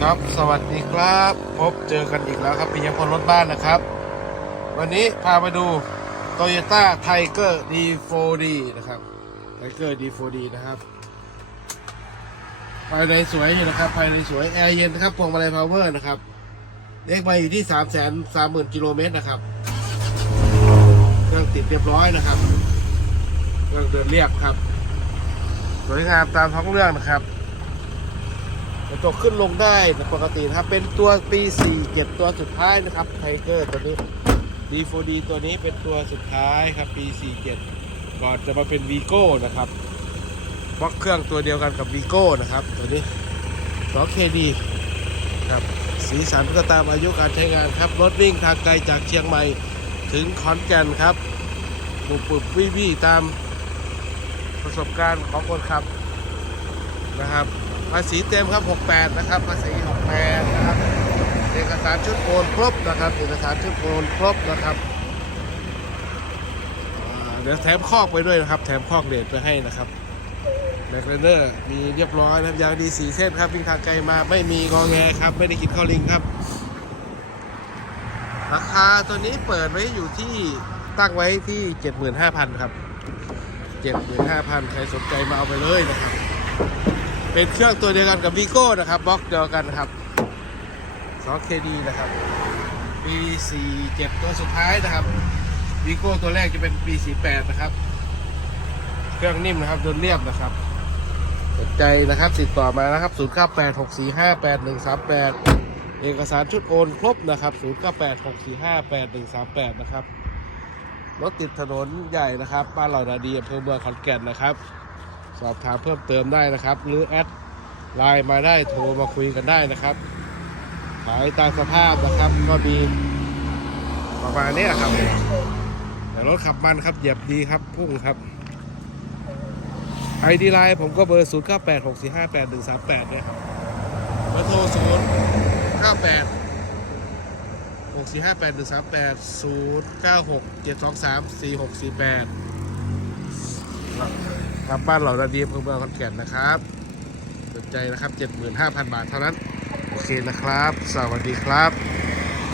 ครับ สวัสดีครับ พบเจอกันอีกแล้วครับปิยพลรถบ้านนะครับ วันนี้พาไปดู Toyota Tiger D4D นะครับ Tiger D4D นะครับ ภายในสวยอยู่นะครับ ภายในสวย แอร์เย็นนะครับ พวงมาลัยพาวเวอร์นะครับ เลขไปอยู่ที่ 3 3 0 0 0 0กิโลเมตรนะครับ เครื่องติดเรียบร้อยนะครับ เครื่องเดินเรียบครับ สวยงามตามท้องเรื่องนะครับ กระจกขึ้นลงได้ปกตินะครับ เป็นตัวปี47ตัวสุดท้ายนะครับไทเกอร์ตัวนี้ D4D ตัวนี้เป็นตัวสุดท้ายครับปี47ก่อนจะมาเป็น Vigo นะครับบล็อกเครื่องตัวเดียวกันกับ Vigo นะครับ ตัวนี้ 2KD ครับสีสันก็ตามอายุการใช้งานครับ รถวิ่งทางไกลจากเชียงใหม่ถึงขอนแก่นครับปุบปุบวิวี่ตามประสบการณ์ของคนขับนะครับ ภาษีเต็มครับ 68 นะครับ ภาษี 68 นะครับ เอกสารชุดโอนครบนะครับ เอกสารชุดโอนครบนะครับ เดี๋ยวแถมคอกไปด้วยนะครับ แถมคอกเดทไปให้นะครับแบคเรนอร์มีเรียบร้อยนะครับ ยางดีสีเส้นครับวิ่งทางไกลมาไม่มีงอแงครับ ไม่ได้คิดเข้าลิงครับ ราคาตัวนี้เปิดไว้อยู่ที่ตั้งไว้ที่ 75,000 ครับ 75,000 ใครสนใจมาเอาไปเลยนะครับ เป็นเครื่องตัวเดียวกันกับวีโก้นะครับบล็อกเดียวกันครับ 2KD นะครับ ปี 47 ตัวสุดท้ายนะครับวีโก้ตัวแรกจะเป็นปี 48 นะครับ เครื่องนิ่มนะครับโดนเรียบนะครับสนใจนะครับติดต่อมานะครับ 0986458138 เอกสารชุดโอนครบนะครับ 0986458138 นะครับรถติดถนนใหญ่นะครับบ้านเหล่านาดีอำเภอเมืองขอนแก่นนะครับ สอบถามเพิ่มเติมได้นะครับ หรือแอดไลน์มาได้โทรมาคุยกันได้นะครับ ขายตามสภาพนะครับก็มีประมาณนี้ครับ แต่รถขับมันครับเหยียบดีครับพุ่งครับไอดีไลน์ผมก็เบอร์ 0 9 8 6 4 5 8 1 3 8 เนี่ยเบอร์โทร 0 9 8 6 4 5 8 1 3 8 0 9 6 7 2 3 4 6 4 8 ครับ บ้านเหล่านาดีอำเภอเมืองขอนแก่นนะครับสนใจนะครับ 75,000 บาทเท่านั้น โอเคนะครับ สวัสดีครับ